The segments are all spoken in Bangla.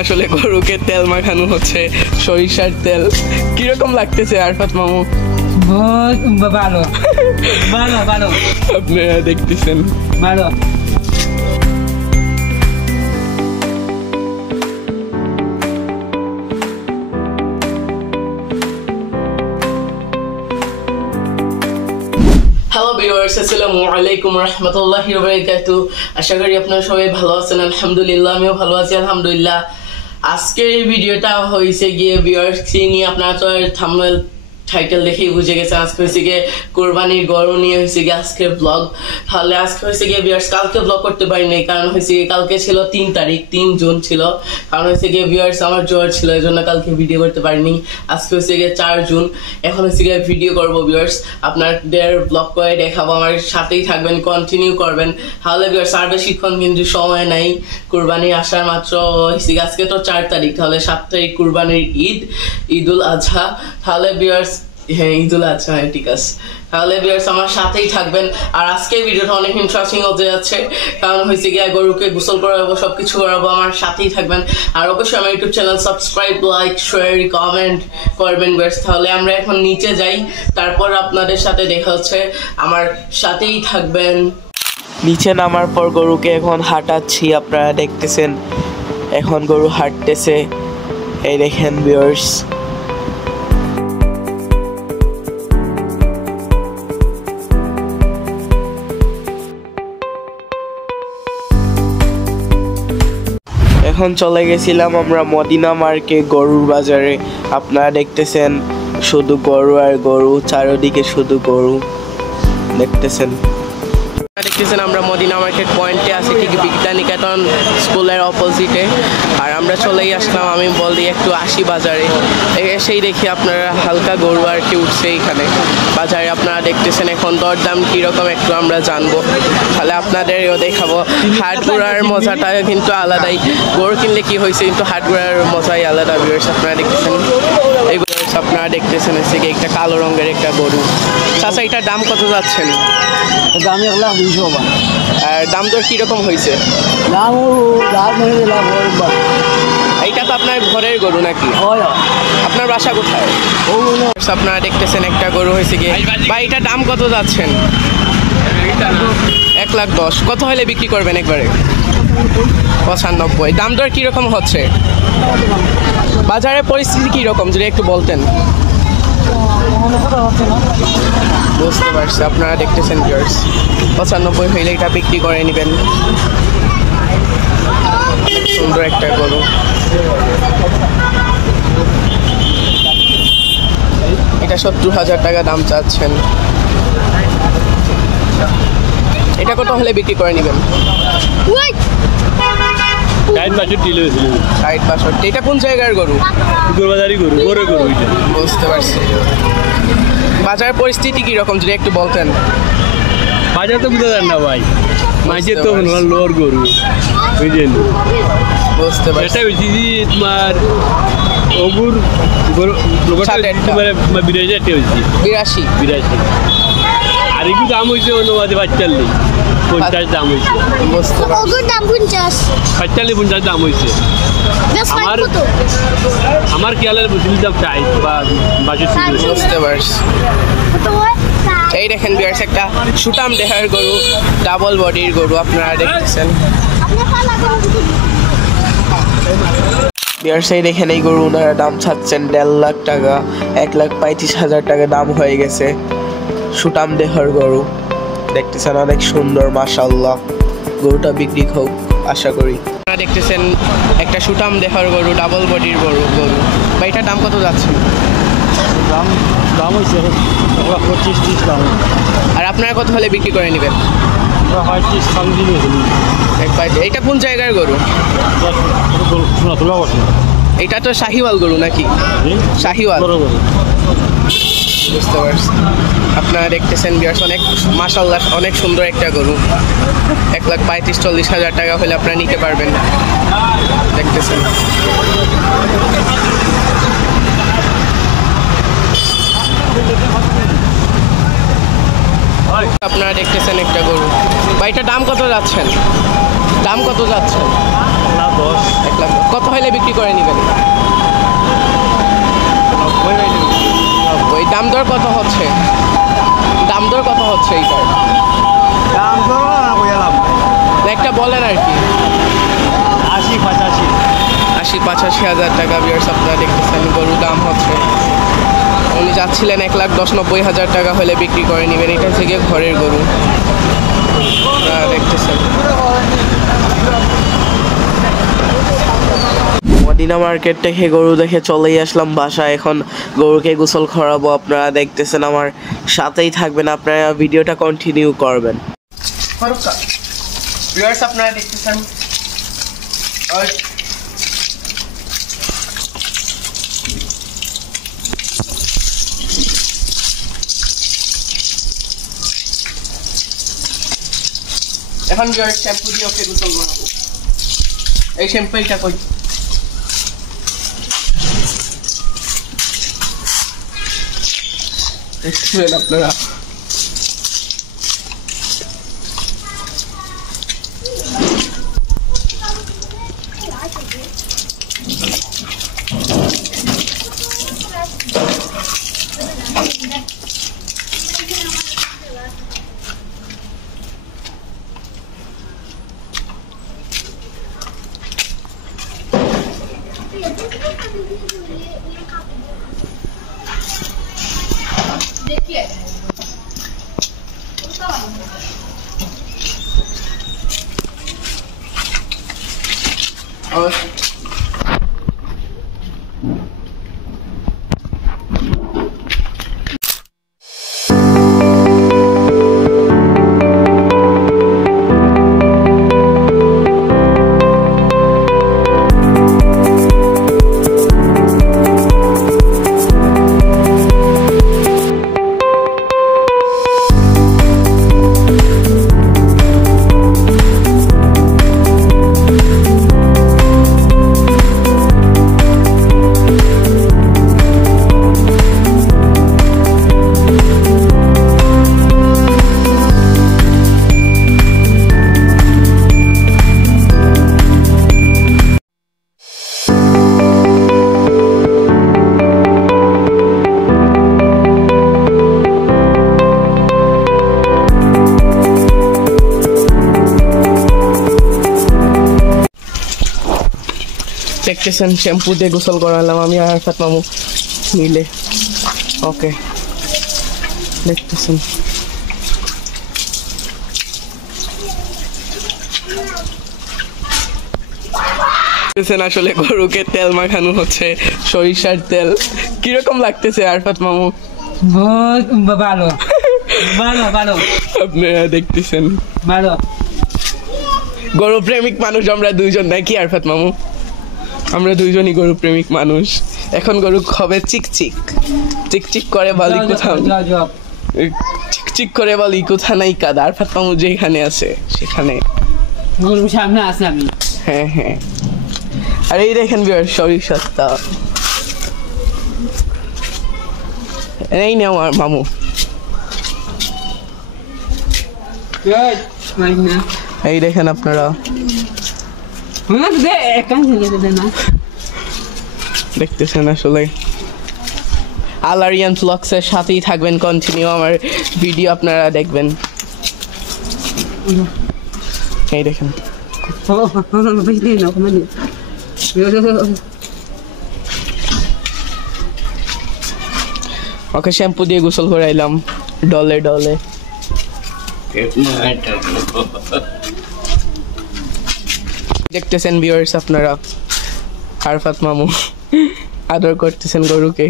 আসলে গরুকে তেল মাখানো হচ্ছে, সরিষার তেল। কিরকম লাগতেছে আরফাত মামু? ভালো ভালো ভালো, আপনারা দেখতেছেন ভালো। হ্যালো ভিউয়ার্স, আসসালামু আলাইকুম রাহমাতুল্লাহি ওয়া বারাকাতুহু। আশা করি আপনারা সবাই ভালো আছেন। আলহামদুলিল্লাহ, আমিও ভালো আছি আলহামদুলিল্লাহ। আজকের এই ভিডিওটা হয়েছে গিয়ে ভিউয়ার্স নিয়ে, আপনারা তো থাম্বনেল টাইটেল দেখেই বুঝে গেছে আজকে হয়েছে গিয়ে কোরবানির গরু নিয়ে হয়েছে গিয়ে আজকের ব্লগ। তাহলে আজকে হয়েছে গিয়ে ভিউয়ার্স কালকে ব্লগ করতে পারিনি, কারণ হয়েছে গিয়ে কালকে ছিল 3 তারিখ, 3 জুন ছিল। কারণ হয়েছে গিয়ে ভিউয়ার্স আমার জ্বর ছিল, এই জন্য কালকে ভিডিও করতে পারিনি। আজকে হয়েছে গিয়ে 4 জুন, এখন হয়েছে গিয়ে ভিডিও করবো ভিউয়ার্স, আপনাদের ব্লগ করে দেখাবো, আমার সাথেই থাকবেন, কন্টিনিউ করবেন। তাহলে ভিউয়ার্স আর বেশিক্ষণ কিন্তু সময় নাই, কোরবানি আসার মাত্র হয়েছে গিয়ে আজকে তো 4 তারিখ, তাহলে 7 তারিখ কোরবানির ঈদুল আজহা। তাহলে ভিউয়ার্স হ্যাঁ, ঈদুল আজহা, হ্যাঁ ঠিক আছে। তাহলে ভিউয়ার্স আমার সাথেই থাকবেন। আর আজকের ভিডিওটা অনেক ইন্টারেস্টিং হতে যাচ্ছে, কারণ হয়েছে গিয়ে গরুকে গোসল করাবো, সবকিছু করাবো, আমার সাথেই থাকবেন। আর অবশ্যই আমার YouTube channel subscribe, like, share, comment করবেন ভিউয়ার্স। তাহলে আমরা এখন নিচে যাই, তারপর আপনাদের সাথে দেখা হচ্ছে, আমার সাথেই থাকবেন। নিচে নামার পর গরুকে এখন হাঁটাচ্ছি, আপনারা দেখতেছেন এখন গরু হাঁটতেছে, এই দেখেন ভিউয়ার্স। এখন চলে গেছিলাম আমরা মদিনা মার্কে গরুর বাজারে। আপনারা দেখতেছেন শুধু গরু আর গরু, চারদিকে শুধু গরু দেখতেছেন। আমরা মদিনা মার্কেট পয়েন্টে আছি, ঠিক বিজ্ঞানিকেতন স্কুলের অপোজিটে। আর আমরা চলেই আসলাম, আমি বলি একটু আসি বাজারে। এসেই দেখি আপনারা হালকা গরু আর কি উঠছে এইখানে বাজারে। আপনারা দেখতেছেন এখন দরদাম কীরকম একটু আমরা জানবো, তাহলে আপনাদেরও দেখাবো। হাট ঘোরার মজাটা কিন্তু আলাদাই, গরু কিনলে কি হয়েছে, কিন্তু হাট ঘোরার মজাই আলাদা ভিউয়ার্স। আপনারা দেখতেছেন এই আপনারা দেখতেছেন হচ্ছে কি একটা কালো রঙের একটা গরু। চাচা এটার দাম কত যাচ্ছেন? দাম 1,200 টাকা। আর দাম দর কিরকম হয়েছে? এইটা তো আপনার ঘরের গরু নাকি? আপনার বাসা কোথায়? আপনারা দেখতেছেন একটা গরু হয়েছে কি বা এটার দাম কত যাচ্ছেন? 1,10,000। কত হলে বিক্রি করবেন একবারে? 95। দাম দর কিরকম হচ্ছে? বাজারের পরিস্থিতি কিরকম যদি একটু বলতেন। বুঝতে পারছি, আপনারা দেখতেছেন ভিউয়ার্স 95 হইলে এটা বিক্রি করে নেবেন। সুন্দর একটা গরু, এটা 70,000 টাকা দাম চাচ্ছেন। এটা কত হলে বিক্রি করে নেবেন? 60-62। এটা কোন জায়গার গরু? বুঝতে পারছি। বাজার পরিস্থিতি কিরকম যদি একটু বলতেন। বাজার তো বুঝতে যান না ভাই, মাঝে তো লোর গরু বুঝলেন। বুঝতে পারছি। এটা বেশি তোমার অগুর গরু তোমার 82। আর এগুলো দাম হয়েছে অনুবাদে 45, 50 দাম হয়েছে। বুঝতে পারছি। দাম 50, 45-50 দাম হয়েছে। আমার খেয়ালের বুঝলি দাম 60 বা 62। বুঝতে পারছি। এই দেখেন ভিউয়ার্স একটা সুটাম দেহার গরু, ডাবল বডির গরু আপনারা দেখতেছেন ভিউয়ার্স। এই দেখেন এই গরু ওনারা দাম চাচ্ছেন 1.5 লাখ টাকা, 1,35,000 টাকা দাম হয়ে গেছে। সুটাম দেহার গরু দেখতেছেন, অনেক সুন্দর মাশাআল্লাহ। গরুটা বিক্রি হোক আশা করি। আপনারা দেখতেছেন একটা সুটাম দেহার গরু, ডাবল বডির গরু বা এটার দাম কত যাচ্ছে? দাম হয়েছে 25-30 দাম। আর আপনারা কত হলে বিক্রি করে নেবেন? 35। এইটা কোন জায়গার গরু? এটা তো শাহিওয়াল গরু নাকি? শাহিওয়াল। বুঝতে পারছি। আপনারা দেখতেছেন ভিউয়ার্স অনেক মাশাআল্লাহ, অনেক সুন্দর একটা গরু। 1,35-40,000 টাকা হলে আপনারা নিতে পারবেন। দেখতেছেন আপনারা দেখতেছেন একটা গরু বা এটার দাম কত যাচ্ছেন? দাম কত যাচ্ছেন? 1 লাখ। কত হলে বিক্রি করে নেবেন? 90। দাম দর কত হচ্ছে? দাম দর কত হচ্ছে এইটার? একটা বলেন আর কি। 80-85 হাজার টাকা ভিউয়ার্স আপনারা দেখতেছেন গরুর দাম হচ্ছে। উনি যাচ্ছিলেন 1,10,90,000 টাকা হলে বিক্রি করে নেবেন। এটা থেকে ঘরের গরু আপনারা দেখতেছেন। মদিনা মার্কেট থেকে গরু দেখে চলেই আসলাম বাসায়। এখন গরুকে গোসল করাবো। আপনারা দেখতেছেন, আমার সাথেই থাকবেন, আপনারা ভিডিওটা কন্টিনিউ করবেন। ভিউয়ার্স আপনারা দেখতেছেন এখন শ্যাম্পু দিয়ে ওকে গোসল করাবো। এই শ্যাম্পুটা কই? দেখছেন আপনারা দেখতেছেন শ্যাম্পু দিয়ে গোসল করালাম আমি আর আরফাত মামু মিলে। ওকে দেখতেছেন আসলে গরুকে তেল মাখানো হচ্ছে, সরিষার তেল। কিরকম লাগতেছে আরফাত মামু? ভালো ভালো ভালো। আপনারা দেখতেছেন ভালো। গরু প্রেমিক মানুষ আমরা দুইজন, নাকি আরফাত মামু? আমরা দুইজনই গরু প্রেমিক মানুষ। এখন গরু হবে চিকচিক চিকচিক করে বালি কোথাও, চিকচিক করে বালি কোথা নাই কাদা। আরফাত মামু যেখানে আছে সেখানে গরু সামনে আছে আমি। হ্যাঁ হ্যাঁ। আর এই দেখেন সরিষার তেল। এই নেও আর মামু। এই দেখেন আপনারা দেখতেছেন আসলে আলারিয়ান ব্লগসের সাথেই থাকবেন, কন্টিনিউ আমার ভিডিও আপনারা দেখবেন। এই দেখেন ওকে শ্যাম্পু দিয়ে গোসল করাইলাম ডলে ডলে। দেখতেছেন ভিউয়ার্স আপনারা আরফাত মামু আদর করতেছেন গরুকে।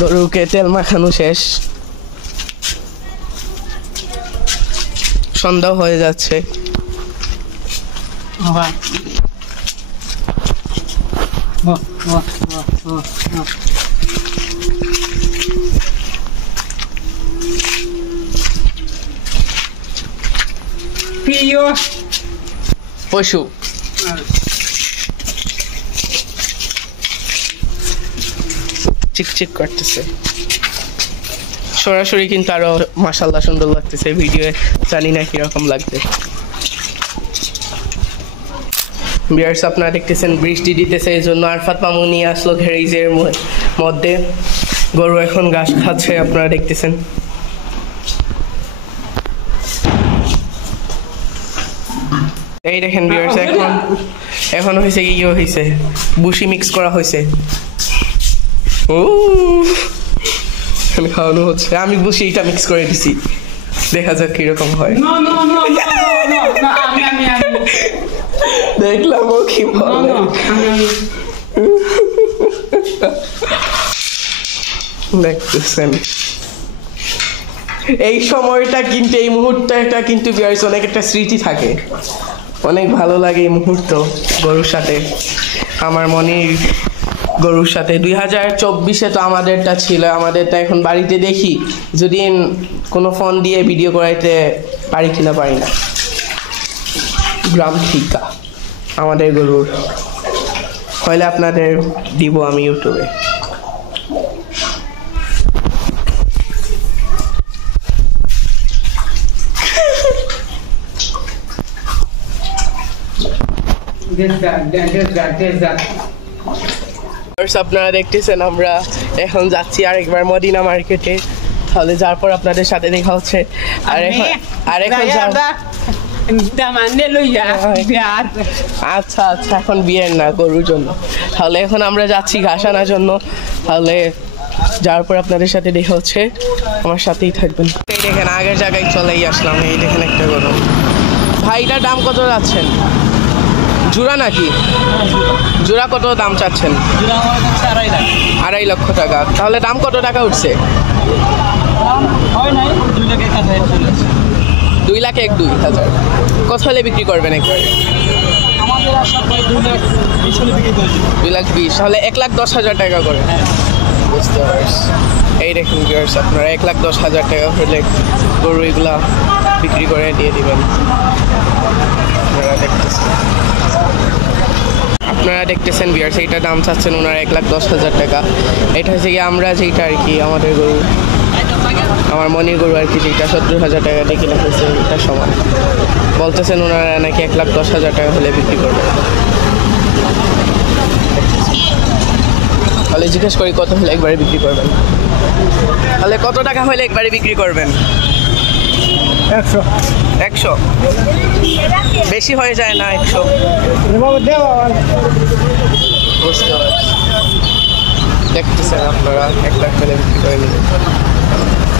গরুকে তেল মাখানো শেষ, সন্ধ্যা হয়ে যাচ্ছে। প্রিয় পশু চিকচিক করতেছে সরাসরি, কিন্তু আরো মাশাআল্লাহ সুন্দর লাগতেছে ভিডিও। জানি না কিরকম লাগবে। বিয়ার্স আপনারা দেখতেছেন বৃষ্টি দিতেছে, এই জন্য আরফাত মামু নিয়ে আসলো ঘেরিজের মধ্যে। গরু এখন ঘাস খাচ্ছে, আপনারা দেখতেছেন। এই দেখেন বিয়ার্স, এখন হয়েছে কি হয়েছে, বুশি মিক্স করা হয়েছে। ও খাওয়ানো হচ্ছে, আমি বুশি এটা মিক্স করে দিছি, দেখা যাক কিরকম হয়। দেখলাম ও কি বলে। দেখতেছেন এই সময়টা কিন্তু, এই মুহূর্তটা কিন্তু বিয়ার্স অনেক একটা স্মৃতি থাকে, অনেক ভালো লাগে এই মুহূর্ত গরুর সাথে। আমার মনির গরুর সাথে 2024-এ তো আমাদেরটা ছিল, আমাদেরটা এখন বাড়িতে দেখি যদি কোনো ফোন দিয়ে ভিডিও করাইতে পারি কিনা পারি না। গ্রাম ঠিকা আমাদের গরুর, হইলে আপনাদের দিব আমি ইউটিউবে। আপনারা দেখতেছেন আমরা এখন যাচ্ছি আরেকবার মদিনা মার্কেটে, তাহলে যাওয়ার পর আপনাদের সাথে দেখা হচ্ছে। আচ্ছা আচ্ছা, এখন বিয়ের না, গরুর জন্য। তাহলে এখন আমরা যাচ্ছি ঘাস আনার জন্য, তাহলে যাওয়ার পর আপনাদের সাথে দেখা হচ্ছে, আমার সাথেই থাকবেন। এই দেখেন আগের জায়গায় চলেই আসলাম। এই দেখেন একটা গরু। ভাইটার দাম কত যাচ্ছেন? জোড়া নাকি? জোড়া কত দাম চাচ্ছেন? 2.5 লক্ষ টাকা। তাহলে দাম কত টাকা উঠছে? 2,01,02,000। কত হলে বিক্রি করবেন একবার? 2,20,000। তাহলে 1,10,000 টাকা করে। বুঝতে পারছি। এই দেখুন ভিউয়ার্স, আপনারা 1,10,000 টাকা হলে গরু এগুলা বিক্রি করে দিয়ে দিবেন। আপনারা দেখতেছেন ভিউয়ার্স, এইটা দাম চাচ্ছেন ওনারা 1,10,000 টাকা। এটা হচ্ছে কি আমরা যেটা আর কি আমাদের গরু, আমার মনির গরু আর কি, যেটা 70,000 টাকা দিয়ে কিনা হয়েছে, এটা সমান। বলতেছেন ওনারা নাকি 1,10,000 টাকা হলে বিক্রি করবে। তাহলে জিজ্ঞেস করি কত হলে একবারে বিক্রি করবেন? তাহলে কত টাকা হলে একবারে বিক্রি করবেন? 100। বেশি হয়ে যায় না 100? বুঝতে পারছি। দেখতেছেন আপনারা 1 লাখ হলে বিক্রি করে নেবেন।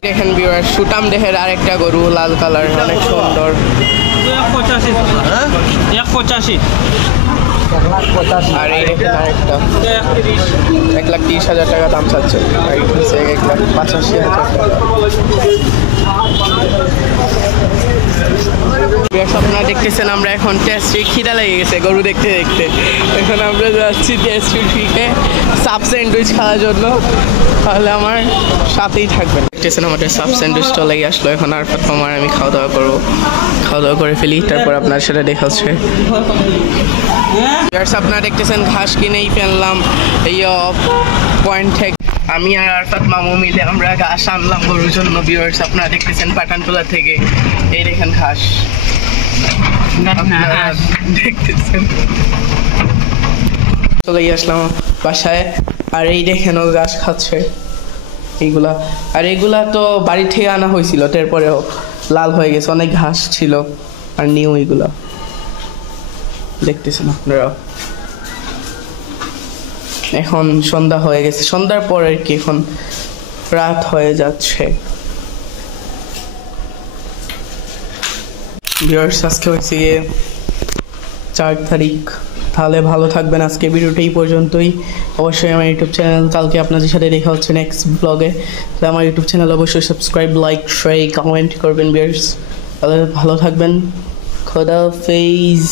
দেখেন ভিউয়ার, সুটাম দেহের আরেকটা গরু, লাল কালার, অনেক সুন্দর। 1,85। আর এই দেখেন আরেকটা 1,30,000 টাকা দাম চাচ্ছে, আর এই হচ্ছে 1,85,000 টাকা। আপনারা দেখতেছেন আমরা এখন টেস্ট্রি, খিদা লেগে গেছে গরু দেখতে দেখতে। এখন আমরা যাচ্ছি টেস্ট্রি ফ্রিতে সাব স্যান্ডউইচ খাওয়ার জন্য, তাহলে আমার সাথেই থাকবেন। দেখতেছেন আমাদের সাব স্যান্ডউইচ চলেই আসলো। এখন আরফাত মামার আমি খাওয়া দাওয়া করবো, খাওয়া দাওয়া করে ফেলি, তারপর আপনার সাথে দেখা হচ্ছে। আপনারা দেখতেছেন ঘাস কিনেই ফেললাম এই পয়েন্ট থেকে। আমি আর আরফাত মামু মিলে আমরা ঘাস আনলাম গরুর জন্য। ভিউয়ার্স আপনারা দেখতেছেন পাঠানটোলা থেকে, এই দেখেন ঘাস দেখতেছেন। চলেই আসলাম বাসায়, আর এই দেখেন ও ঘাস খাচ্ছে এইগুলা। আর এগুলা তো বাড়ি থেকে আনা হয়েছিল, তারপরেও লাল হয়ে গেছে, অনেক ঘাস ছিল আর নিউ এগুলা দেখতেছেন আপনারা। এখন সন্ধ্যা হয়ে গেছে, সন্ধ্যার পর আর কি এখন রাত হয়ে যাচ্ছে। ভিউয়ার্স আজকে হচ্ছে 4 তারিখ। তাহলে ভালো থাকবেন, আজকে ভিডিওটা এই পর্যন্তই। অবশ্যই আমার ইউটিউব চ্যানেল, কালকে আপনাদের সাথে দেখা হচ্ছে নেক্সট ব্লগে। তাহলে আমার ইউটিউব চ্যানেল অবশ্যই সাবস্ক্রাইব, লাইক, শেয়ার, কমেন্ট করবেন ভিউয়ার্স। তাহলে ভালো থাকবেন, খোদা হাফেজ।